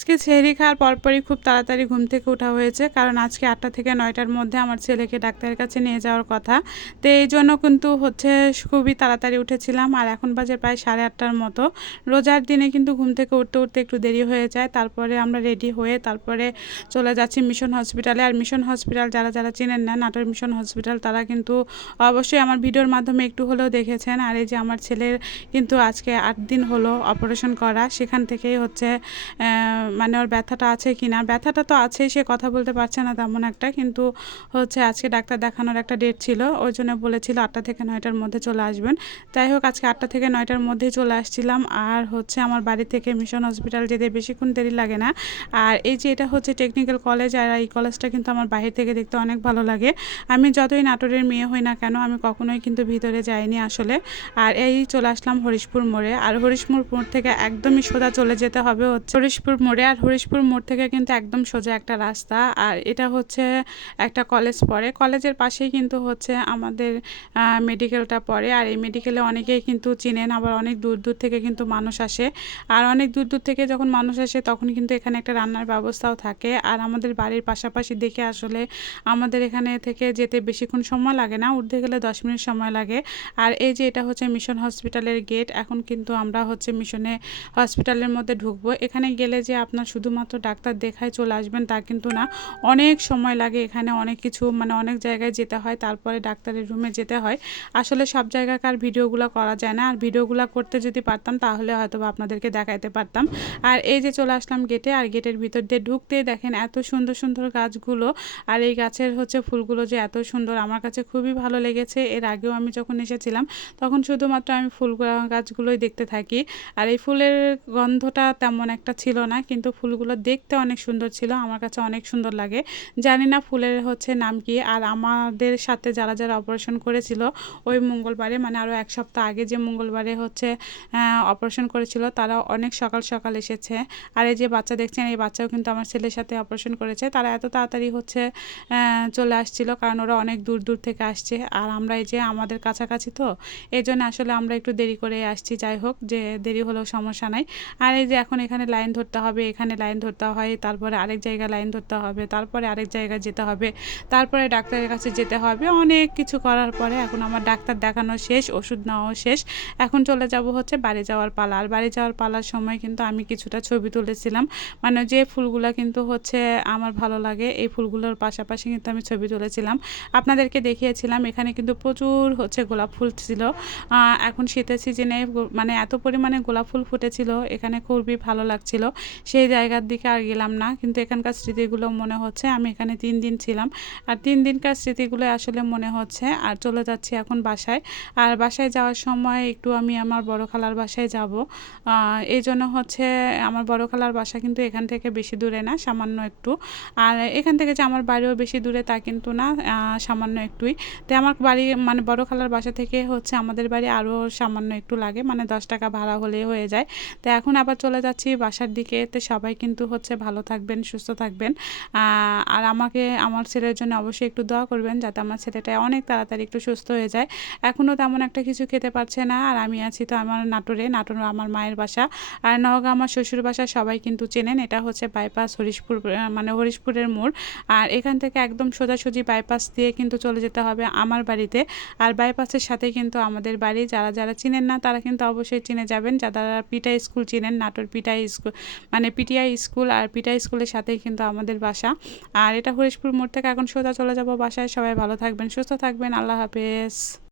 আজকে সেহরি খাওয়ার পরপরই খুব তাড়াতাড়ি ঘুম থেকে ওঠা হয়েছে, কারণ আজকে ৮টা থেকে ৯টার মধ্যে আমার ছেলেকে ডাক্তারের কাছে নিয়ে যাওয়ার কথা। তো এই জন্য কিন্তু খুবই তাড়াতাড়ি উঠেছিলাম। আর এখন বাজে প্রায় 8:30টার মতো। রোজার দিনে কিন্তু ঘুম থেকে উঠতে উঠতে একটু দেরি হয়ে যায়। তারপরে আমরা রেডি হয়ে তারপরে চলে যাচ্ছি মিশন হসপিটালে। আর মিশন হসপিটাল যারা যারা চেনেন না, নাটোর মিশন হসপিটাল, তারা কিন্তু অবশ্যই আমার ভিডিওর মাধ্যমে একটু হলেও দেখেছেন। আর এই যে আমার ছেলের কিন্তু আজকে 8 দিন হলো অপারেশন করা। সেখান থেকেই মানে ওর ব্যথাটা আছে কি না, ব্যথাটা তো আছেই, সে কথা বলতে পারছে না তেমন একটা, কিন্তু আজকে ডাক্তার দেখানোর একটা ডেট ছিল, ওই জন্য বলেছিল 8টা থেকে 9টার মধ্যে চলে আসবেন। যাই হোক, আজকে 8টা থেকে 9টার মধ্যেই চলে আসছিলাম। আর আমার বাড়ি থেকে মিশন হসপিটাল যেতে বেশিক্ষণ দেরি লাগে না। আর এই যে এটা টেকনিক্যাল কলেজ, আর এই কলেজটা কিন্তু আমার বাহির থেকে দেখতে অনেক ভালো লাগে। আমি যতই নাটোরের মেয়ে হই না কেন, আমি কখনোই কিন্তু ভিতরে যাইনি আসলে। আর এই চলে আসলাম হরিশপুর মোড়ে। আর হরিশপুর মোড় থেকে একদমই সোজা চলে যেতে হবে হরিশপুর মোড়ে। আর হরিশপুর মোড় থেকে কিন্তু একদম সোজা একটা রাস্তা। আর এটা একটা কলেজ পড়ে, কলেজের পাশেই কিন্তু আমাদের মেডিকেলটা পড়ে। আর এই মেডিকেলে অনেকেই কিন্তু চিনেন, আবার অনেক দূর দূর থেকে কিন্তু মানুষ আসে। আর অনেক দূর দূর থেকে যখন মানুষ আসে তখন কিন্তু এখানে একটা রান্নার ব্যবস্থাও থাকে। আর আমাদের বাড়ির পাশাপাশি দেখে আসলে আমাদের এখানে থেকে যেতে বেশিক্ষণ সময় লাগে না, উঠতে গেলে 10 মিনিট সময় লাগে। আর এই যে এটা মিশন হসপিটালের গেট। এখন কিন্তু আমরা মিশনে হসপিটালের মধ্যে ঢুকবো। এখানে গেলে যে আপনার শুধুমাত্র ডাক্তার দেখায় চলে আসবেন তা কিন্তু না, অনেক সময় লাগে। এখানে অনেক কিছু অনেক জায়গায় যেতে হয়, তারপরে ডাক্তারের রুমে যেতে হয়। আসলে সব জায়গাকার ভিডিওগুলো করা যায় না, আর ভিডিওগুলো করতে যদি পারতাম তাহলে হয়তো আপনাদেরকে দেখাইতে পারতাম। আর এই যে চলে আসলাম গেটে। আর গেটের ভিতর দিয়ে ঢুকতে দেখেন এত সুন্দর সুন্দর গাছগুলো। আর এই গাছের ফুলগুলো যে এত সুন্দর, আমার কাছে খুবই ভালো লেগেছে। এর আগেও আমি যখন এসেছিলাম তখন শুধুমাত্র আমি ফুল গাছগুলোই দেখতে থাকি। আর এই ফুলের গন্ধটা তেমন একটা ছিল না, কিন্তু ফুলগুলো দেখতে অনেক সুন্দর ছিল, আমার কাছে অনেক সুন্দর লাগে। জানি না ফুলের নাম কি। আর আমাদের সাথে যারা যারা অপারেশন করেছিল ওই মঙ্গলবারে, মানে আরও 1 সপ্তাহ আগে যে মঙ্গলবারে অপারেশন করেছিল, তারা অনেক সকাল সকাল এসেছে। আর এই যে বাচ্চা দেখছেন, এই বাচ্চাও কিন্তু আমার ছেলের সাথে অপারেশন করেছে। তারা এত তাড়াতাড়ি চলে আসছিল, কারণ ওরা অনেক দূর দূর থেকে আসছে। আর আমরা এই যে আমাদের কাছাকাছি, তো এই জন্য আসলে আমরা একটু দেরি করে আসছি। যাই হোক, যে দেরি হলেও সমস্যা নাই। আর এই যে এখন এখানে লাইন ধরতে হবে, এখানে লাইন ধরতে হয়, তারপরে আরেক জায়গায় লাইন ধরতে হবে, তারপরে আরেক জায়গায় যেতে হবে, তারপরে ডাক্তারের কাছে যেতে হবে। অনেক কিছু করার পরে এখন আমার ডাক্তার দেখানো শেষ, ওষুধ নেওয়াও শেষ। এখন চলে যাব বাড়ি যাওয়ার পালা। আর বাড়ি যাওয়ার পালার সময় কিন্তু আমি কিছুটা ছবি তুলেছিলাম, মানে যে ফুলগুলো কিন্তু আমার ভালো লাগে, এই ফুলগুলোর পাশাপাশি কিন্তু আমি ছবি তুলেছিলাম, আপনাদেরকে দেখিয়েছিলাম। এখানে কিন্তু প্রচুর গোলাপ ফুল ছিল। এখন শীতের সিজনে মানে এত পরিমাণে গোলাপ ফুল ফুটেছিল, এখানে খুবই ভালো লাগছিল। সেই জায়গার দিকে আর গেলাম না, কিন্তু এখানকার স্মৃতিগুলো মনে হচ্ছে। আমি এখানে 3 দিন ছিলাম, আর 3 দিনকার স্মৃতিগুলো আসলে মনে হচ্ছে। আর চলে যাচ্ছি এখন বাসায়। আর বাসায় যাওয়ার সময় একটু আমি আমার বড় খালার বাসায় যাব। এই জন্য আমার বড় খালার বাসা কিন্তু এখান থেকে বেশি দূরে না, সামান্য একটু। আর এখান থেকে যে আমার বাড়িও বেশি দূরে তা কিন্তু না, সামান্য একটুই। তো আমার বাড়ি মানে বড় খালার বাসা থেকে আমাদের বাড়ি আরও সামান্য একটু লাগে, মানে 10 টাকা ভাড়া হলেই হয়ে যায়। তো এখন আবার চলে যাচ্ছি বাসার দিকে। তো সবাই কিন্তু ভালো থাকবেন, সুস্থ থাকবেন। আর আমার ছেলের জন্য অবশ্যই একটু দোয়া করবেন, যাতে আমার ছেলেটা অনেক তাড়াতাড়ি একটু সুস্থ হয়ে যায়। এখনও তেমন একটা কিছু খেতে পারছে না। আর আমি আছি তো আমার নাটোরে আমার মায়ের বাসা। আর নওগাঁ আমার শ্বশুর বাসা, সবাই কিন্তু চেনেন। এটা বাইপাস হরিশপুর, মানে হরিশপুরের মোড়। আর এখান থেকে একদম সোজাসুজি বাইপাস দিয়ে কিন্তু চলে যেতে হবে আমার বাড়িতে। আর বাইপাসের সাথে কিন্তু আমাদের বাড়ি। যারা যারা চিনেন না তারা কিন্তু অবশ্যই চিনে যাবেন। যারা পিটাই স্কুল চিনেন, নাটোর পিটাই স্কুল, মানে পিটিআই স্কুল, আর পিটাই স্কুলের সাথেই কিন্তু আমাদের বাসা। আর এটা হরিশপুর মোড় থেকে এখন সোজা চলে যাব বাসায়। সবাই ভালো থাকবেন, সুস্থ থাকবেন, আল্লাহ হাফেজ।